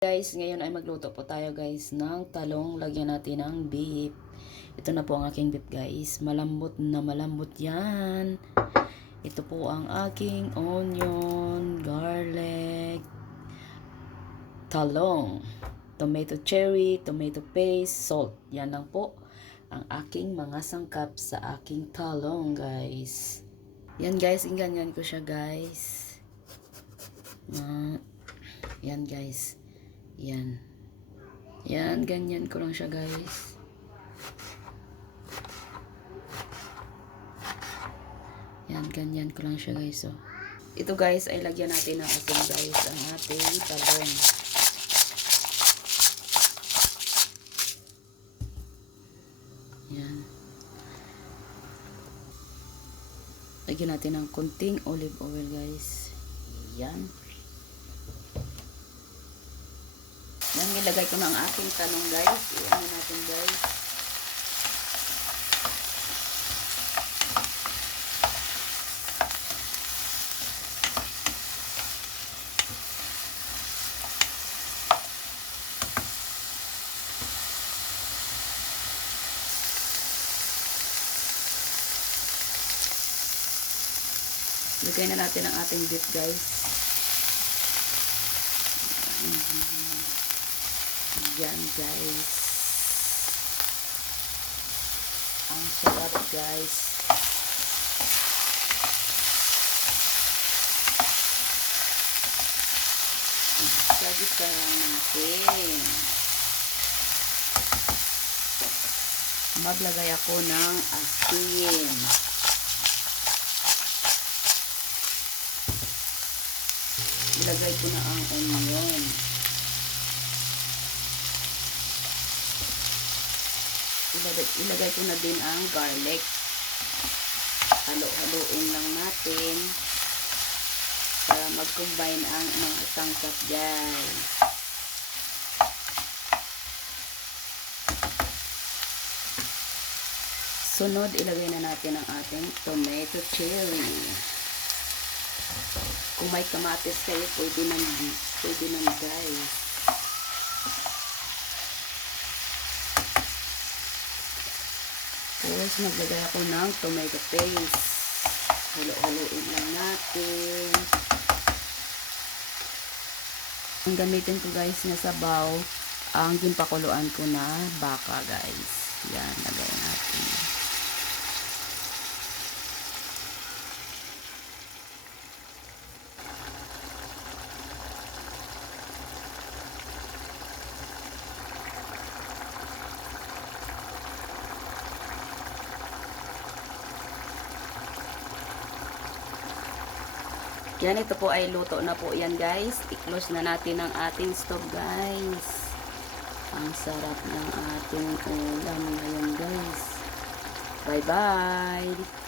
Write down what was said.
Guys, ngayon ay magluto po tayo guys ng talong. Lagyan natin ng beef. Ito na po ang aking beef guys. Malambot na malambot yan. Ito po ang aking onion, garlic, talong, tomato cherry, tomato paste, salt. Yan lang po ang aking mga sangkap sa aking talong guys. Yan guys, ganyan ko siya guys. Yan guys. Yan. Yan, ganyan ko lang siya guys. Yan, ganyan ko lang siya guys. So, ito guys ay lagyan natin ng asin guys ang ating talong. Yan. Lagyan natin ng konting olive oil guys. Yan. Yan, nilagay ko na ang aking talong guys. Iyan natin guys. Lagay na natin ang ating beef guys. Yan guys. Ang sarap guys. Isa-isa lang natin. Maglagay ako ng asin. Ilagay ko na ang onion. Ilagay ko na din ang garlic. Halo-haloin lang natin para mag-combine ang mga sangkap dyan. Sunod, ilagay na natin ang ating tomato cherry. Kung may kamatis kayo, pwede nang guys. Tapos, naglagay ako ng tomato paste. Halo-haloin lang natin. Ang gamitin ko guys na sabaw, ang gimpakuluan ko na baka guys. Yan, lagay natin. Yan, ito po ay luto na po yan guys. I-close na natin ang ating stove guys. Ang sarap ng ating ulam ngayon guys. Bye bye!